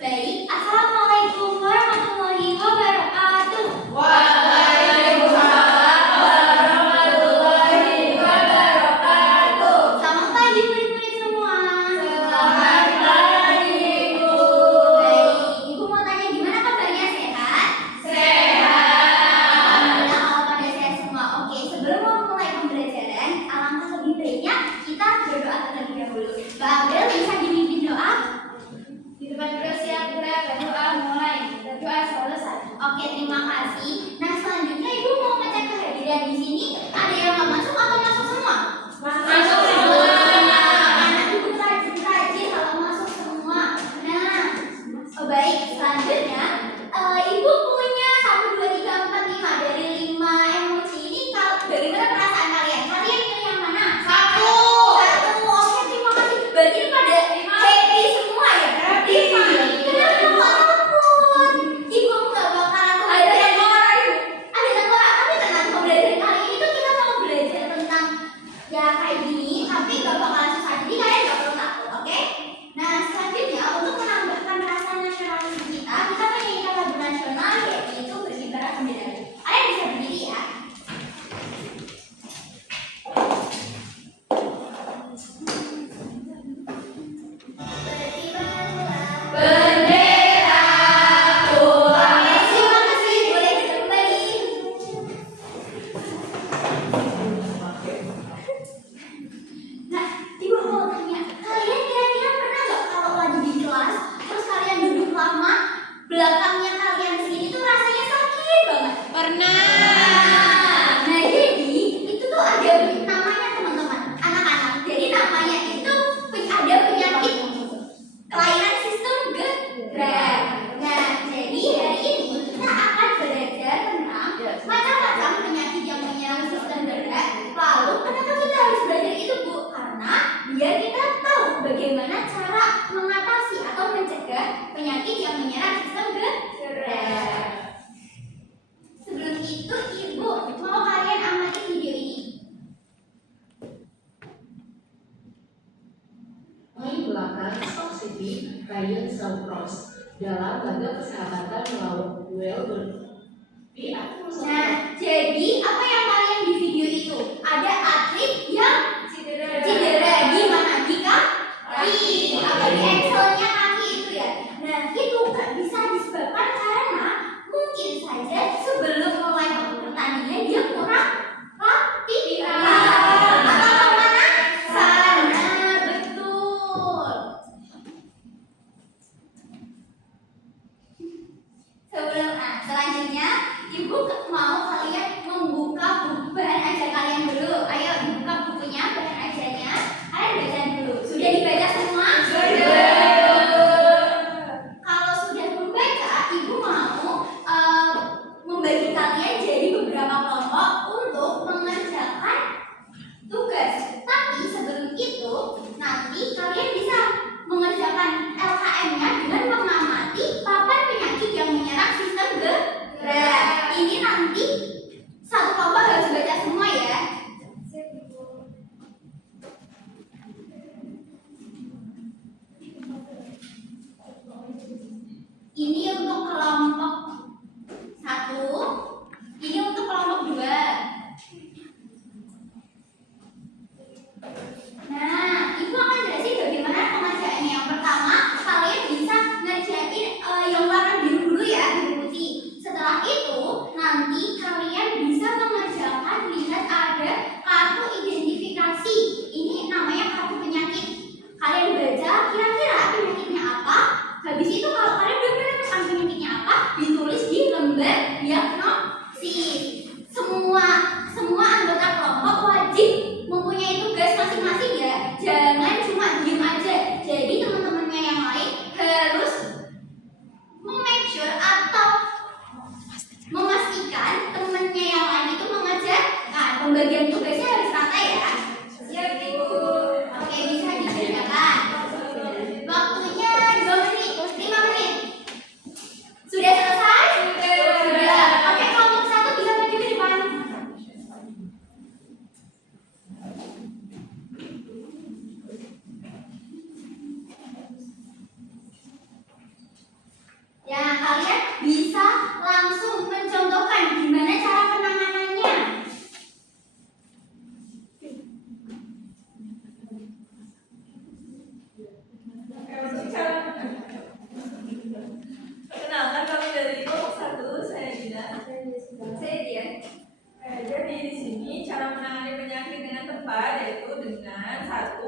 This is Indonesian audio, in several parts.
Baik, Assalamualaikum warahmatullahi wabarakatuh. Waalaikumsalam warahmatullahi wabarakatuh. Selamat pagi murid-murid semua. Selamat pagi, Ibu. Baik, Ibu mau tanya gimana kabarnya, sehat? Sehat. Alhamdulillah kalau pada sehat semua. Oke, sebelum memulai pembelajaran, alangkah lebih baiknya kita berdoa terlebih dahulu. Mbak Abel bisa dipimpin doa? Di depan bersiap berdoa mulai. Berdoa selesai. Oke, terima kasih. Nah, selanjutnya Ibu mau ngecek kehadiran di sini. Ada yang nggak masuk atau masuk semua? Masuk semua. Anak Ibu rajin-rajin kalau masuk semua. Nah, baik. Selanjutnya, Ibu punya 1, 2, 3, 4, 5. Dari 5 emoji ini, bagaimana perasaan kalian? Kalian pilih yang mana? Satu. Oke, terima kasih. Berarti pada happy semua ya? Happy. Kenapa nggak takut? Ibu nggak bakalan Ada yang marah, Ibu. ada tengkorak, tapi tenang, pembelajaran kali ini tuh kita mau belajar tentang ya kayak gini, tapi gak bakalan susah, jadi kalian gak perlu takut, oke? Nah, selanjutnya untuk menambahkan rasa nasionalisme kita menyanyikan lagu nasional yaitu Berkibarlah Bendera. Kalian bisa berdiri ya. Berkibarlah. Bendera Tuhan. Terima kasih, boleh duduk kembali. Nah, Ibu mau tanya, kalian kira-kira pernah nggak kalau lagi di kelas, terus kalian duduk lama, belakangnya kalian sini tuh rasanya sakit banget? Nah, jadi itu tuh ada namanya teman-teman, anak-anak. Jadi namanya itu ada penyakit kelainan sistem gerak. Nah, jadi hari ini kita akan belajar tentang macam-macam penyakit yang menyerang sistem gerak. Lalu kenapa kita harus belajar itu, Bu? Karena biar kita tahu bagaimana cara mengatasi atau mencegah penyakit yang menyerang sistem gerak. Sebelum itu, Ibu mau kalian amati video ini. Paling belakang Stock City, Ryan Shawcross dalam laga persahabatan melawan duel Nah, jadi apa yang kalian di video itu? Ada atlet yang cedera di mana? Di kaki atau di ankle-nya kaki itu ya. Nah, itu nggak bisa disebabkan karena mungkin saja sebelum mulai pertandingan dia kurang latihan atau pemanasan. Nah, betul. Selanjutnya, Ibu mau kalian membuka buku bahan ajar kalian dulu. Ayo dibuka bukunya, bahan ajarnya. Kalian baca dulu. Sudah dibaca semua? Kalau sudah membaca, Ibu mau membagi kalian jadi beberapa kelompok untuk mengerjakan tugas. Tapi sebelum itu, nanti kalian bisa mengerjakan LKM-nya dengan mengamati papan penyakit yang menyerang sistem gerak. Ini nanti satu kelompok harus baca semua ya. Ini untuk kelompok 1, ini untuk kelompok 2. Nah, Ibu akan jelasin bagaimana pengerjaannya. Yang pertama, kalian bisa ngerjain yang warna biru dulu ya, biru putih. Setelah itu, nanti kalian bisa mengerjakan, lihat ada kartu identifikasi. Ini namanya kartu penyakit. Kalian baca kira-kira penyakitnya apa. Habis itu kalau kalian udah menemukan penyakitnya apa, bisa langsung mencontohkan gimana cara penanganannya. Perkenalkan kami dari kelompok 1, saya Dina. Saya dia. Jadi di sini cara menangani penyakit dengan tepat yaitu dengan 1.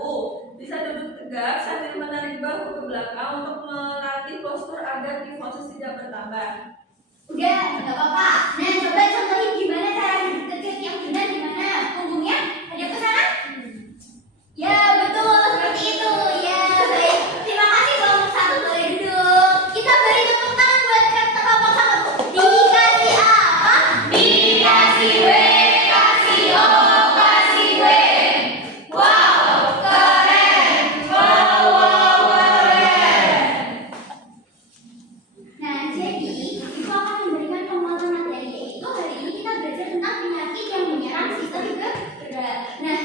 Bisa duduk tegak sambil menarik bahu ke belakang untuk melatih postur agar kifosis tidak bertambah. Udah, nggak apa-apa. Nah, coba contohin gimana cara duduk tegak yang benar gimana? Punggungnya hadap ke sana? Ya, betul seperti itu. Ya, baik. Terima kasih kelompok 1 boleh duduk. Kita beri tepuk tangan buat kelompok 1. Dikasih apa? Dikasih W, kasih O, kasih W. Wow, keren. Wow, keren. Nah, jadi itu akan memberikan penguatan materi, yaitu hari ini kita belajar tentang penyakit yang menyerang sistem gerak. Nah,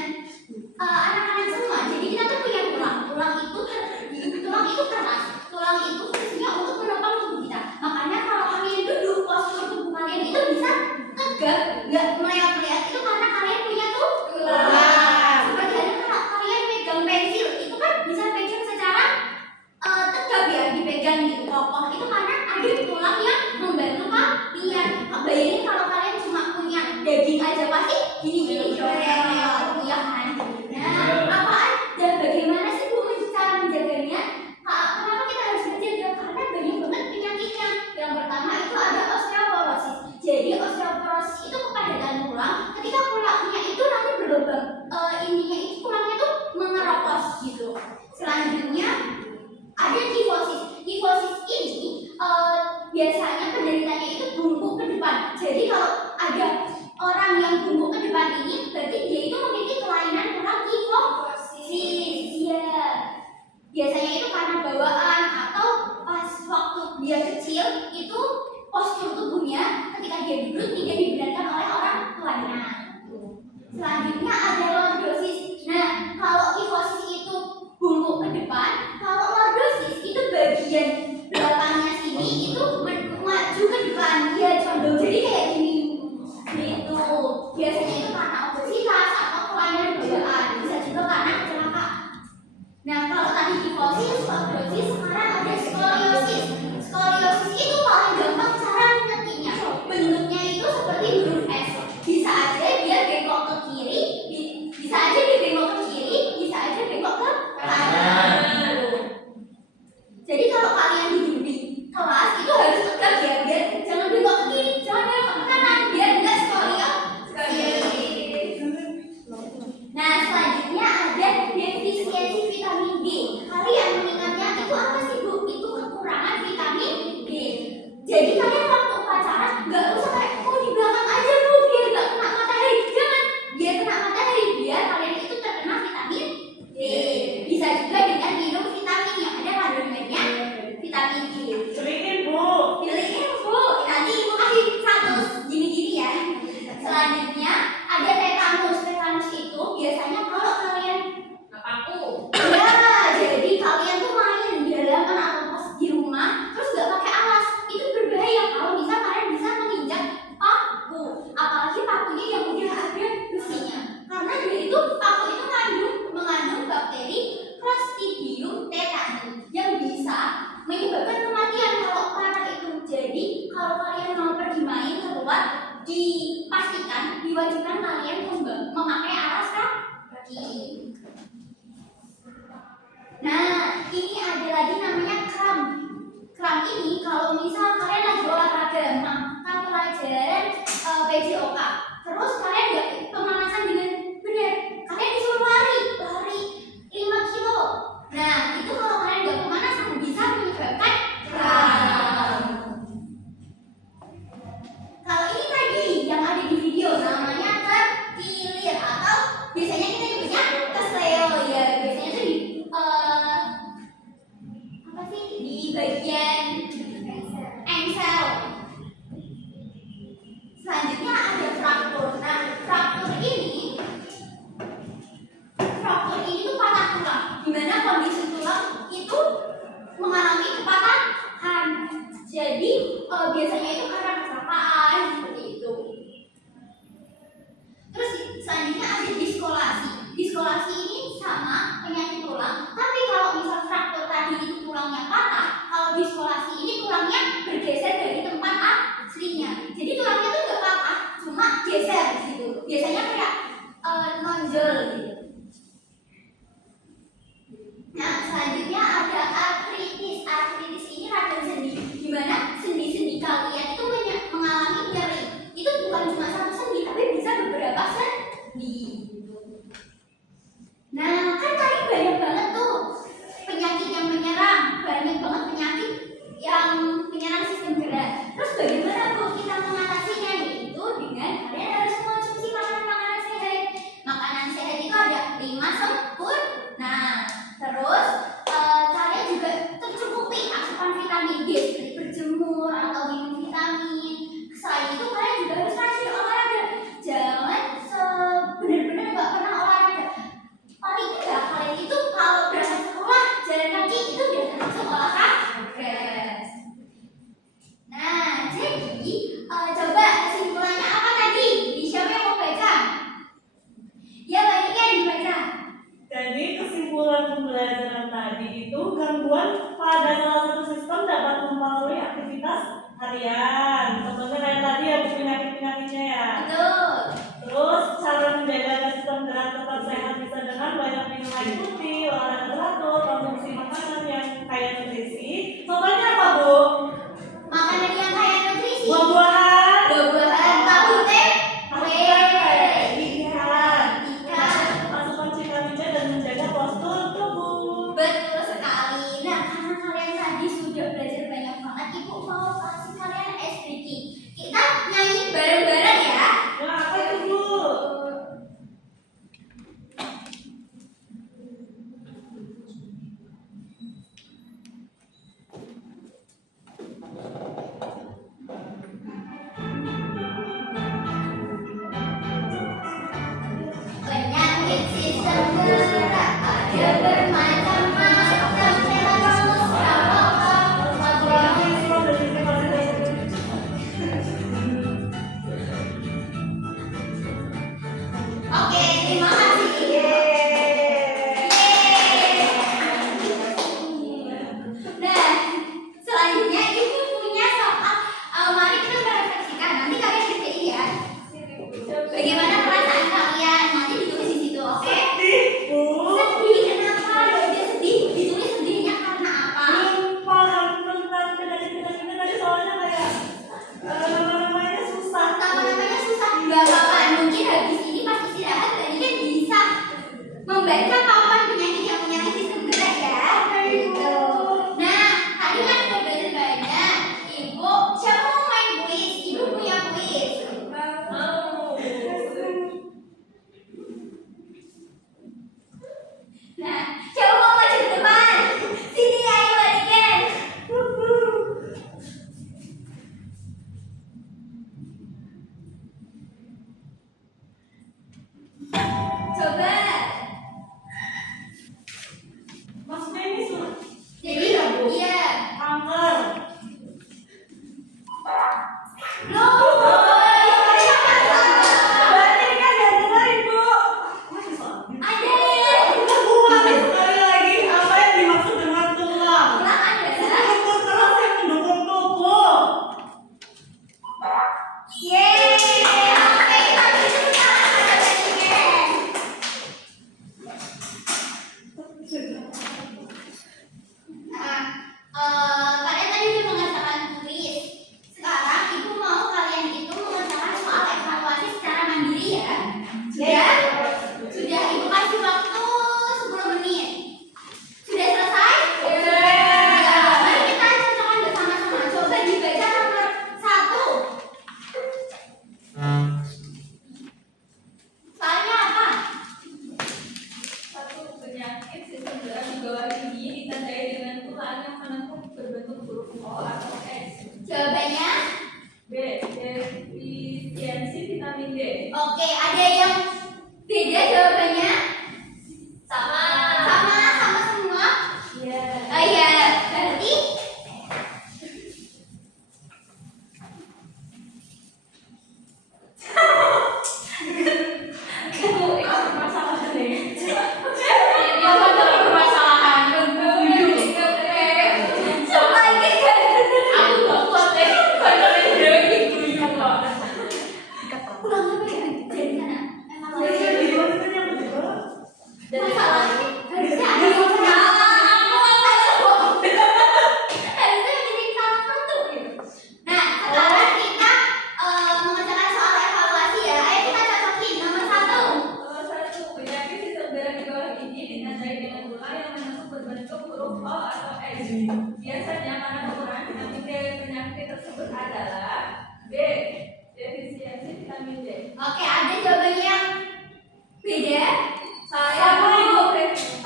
anak-anak semua, jadi kita tuh punya tulang. Tulang itu keras. Tulang itu fungsinya untuk menopang tubuh kita. Makanya kalau kalian duduk, postur tubuh kalian itu bisa tegak, nggak meleot-meleot. Itu karena kalian punya tulang. Seperti halnya kalau kalian megang pensil, itu kan bisa pegang secara tegap ya, dipegang gitu kokoh. Itu karena ada tulang yang membantu kalian. Bayangin kalau kalian cuma punya daging aja pasti gini-gini reot, iya kan? Nah, bagaimana sih Bu cara menjaganya? Kenapa kita harus menjaga? Karena banyak banget penyakitnya. Yang pertama itu ada osteoporosis. Jadi osteoporosis itu kepadatan tulang. Ketika tulangnya itu nanti berlubang, ininya itu tulangnya tuh mengeropos gitu. Selanjutnya ada kifosis. Kifosis ini biasanya penderitanya itu bungkuk ke depan. Jadi kalau ada orang yang bungkuk ke depan ini, berarti dia itu memiliki kelainan tulang kifosis. Ya, biasanya itu karena bawaan atau pas waktu dia kecil itu postur tubuhnya ketika dia duduk tidak dibenarkan oleh orang tuanya. Selanjutnya ada lordosis. Nah, kalau kifosis itu bungkuk ke depan, kalau lordosis itu bagian belakangnya sini itu maju ke depan, dia condong jadi kayak gini. Gitu. Biasanya itu karena obesitas atau kelainan bawaan, bisa juga karena kecelakaan. Nah, kalau tadi kifosis, lordosis, sekarang ada skoliosis. Skoliosis itu paling gampang cara mengertinya. Bentuknya itu seperti huruf S. Bisa aja dia bengkok ke kiri, bisa aja dia bengkok ke kiri, bisa aja bengkok ke kanan. Jadi kalau kalian duduk di kelas itu harus tegak ya, biar jangan bengkok ke kiri, jangan bengkok ke kanan, biar enggak skoliosis. Nah, selanjutnya ada defisiensi vitamin D. Kalian mengingatnya itu apa sih Bu? Itu kekurangan vitamin D. Jadi kalian waktu upacara nggak usah kayak di belakang aja Bu, biar nggak kena matahari. Jangan, biar kena matahari, biar kalian itu terkena vitamin D. Bisa juga dengan minum vitamin yang ada kandungannya vitamin D. Pilihin Bu. Pilihin Bu. Nanti Ibu kasih 100 gini-gini ya. Selanjutnya ada tetanus. Tetanus itu biasanya kalau kalian Aku. ya, jadi kalian tuh main di halaman atau pas di rumah terus nggak pakai alas, itu berbahaya kalau bisa kalian bisa menginjak paku, apalagi pakunya yang udah ada besinya, karena dia itu paku itu mengandung bakteri Clostridium tetani yang bisa menyebabkan kematian kalau parah itu. Jadi kalau kalian mau pergi main keluar, diwajibkan kalian memakai alas kaki. Nah, ini ada lagi namanya kram. Kram ini kalau misal kalian lagi olahraga, maka pelajaran PJOK, terus kalian nggak pemanasan dengan benar, kalian disuruh lari 5 kilo. Nah, itu kalau kalian nggak pemanasan bisa menyebabkan kram. Kalau ini tadi yang ada di video namanya terkilir atau biasanya kita nyebutnya kesleo ya. Biasanya itu di bagian engsel. Selanjutnya ada fraktur. Nah, fraktur ini tuh patah tulang, dimana kondisi tulang itu mengalami kepatahan. Jadi biasanya itu karena kecelakaan seperti itu. Terus selanjutnya ada diskolasi. Diskolasi ini sama penyakit tulang, tapi kalau misal fraktur tadi itu tulangnya patah, kalau diskolasi ini tulangnya bergeser dari tempat aslinya. Jadi tulangnya tuh nggak patah, cuma geser gitu. Biasanya kayak nonjol gitu. Nah, selanjutnya ada artritis. Artritis ini radang sendi, di mana sendi-sendi kalian itu mengalami nyeri. Itu bukan cuma satu sendi, tapi bisa beberapa sendi. Nah, kan tadi banyak banget tuh penyakit yang menyerang, banyak banget penyakit yang menyerang sistem gerak. Terus bagaimana Bu kita mengatasinya? Yaitu dengan kalian harus mengonsumsi makanan-makanan sehat. Makanan sehat itu ada 5 sempurna. Terus kalian juga tercukupi asupan vitamin D seperti berjemur atau minum vitamin. Selain itu kalian juga harus rajin olahraga. Jangan benar-benar nggak pernah olahraga. Paling enggak kalian itu kalau berangkat sekolah jalan kaki itu udah termasuk olahraga. Nah, jadi coba kesimpulannya apa tadi? Siapa yang mau baca? Ya, baiknya dibaca. Jadi kesimpulan pembelajaran tadi itu gangguan pada salah satu sistem dapat mempengaruhi aktivitas harian. Contohnya kayak tadi ya penyakit-penyakitnya ya. Betul. Terus cara menjaga sistem gerak tetap sehat bisa dengan banyak minum air putih, olahraga teratur, konsumsi makanan yang kaya nutrisi. Contohnya apa Bu? Makanan yang kaya nutrisi. Buah-buahan, Buah-buahan, tahu teh, ikan, ikan. asupan vitamin C dan menjaga postur tubuh. Betul sekali. Nah, karena kalian tadi sudah belajar banyak banget, Ibu mau kasih kalian ice breaking. Kita nyanyi bareng-bareng ya. Nah, apa itu Bu? Penyakit sistem gerak ada bermacam-macam. Terus Oke, terima kasih. Nah, selanjutnya Ibu punya soal. Mari kita merefleksikan. Nanti kalian kerjain ya. Bagaimana perasaan kalian? Nanti ditulis di situ, oke? Bu, Sedih kenapa? Ya udah sedih. Ditulis sedihnya karena apa? paham tentang penyakit-penyakitnya tadi soalnya kayak nama-namanya susah. Nama-namanya susah. Gak apa-apa. Mungkin habis ini pas istirahat tadi kan bisa membaca papan penyakit yang menyerang sistem gerak ya. Gitu. Nah, tadi kan udah belajar banyak. Biasanya mana kekurangan vitamin D penyakit tersebut adalah B. Defisiensi vitamin D. Oke, ada jawabannya yang beda. Saya Sama, Ibu.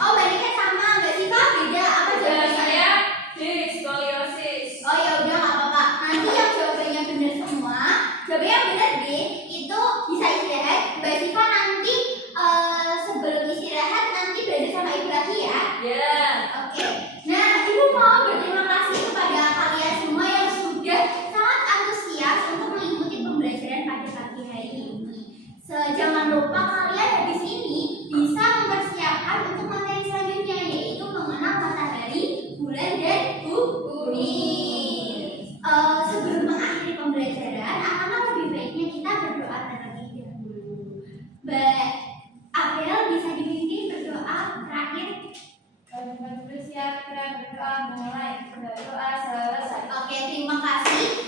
Oh, berarti kan sama nggak sih Kak? Beda apa jawabannya? Saya D. Skoliosis. Oh ya udah nggak apa-apa. Nanti yang jawabannya benar semua, jawabannya yang benar D itu bisa istirahat. Mbak Siva nanti sebelum istirahat nanti belajar sama ibu lagi ya. Ya. Oke. Nah, ibu mau berterima kasih kepada kalian semua yang sudah sangat antusias untuk mengikuti pembelajaran pada pagi hari ini. Jangan lupa kalian habis ini bisa mempersiapkan untuk materi selanjutnya yaitu mengenal matahari, bulan dan bumi. Sebelum mengakhiri pembelajaran, apakah lebih baiknya kita berdoa terlebih dahulu? Mbak Abel bisa dipimpin berdoa terakhir. Kami bersiap berdoa mulai. Berdoa selesai. Oke, terima kasih.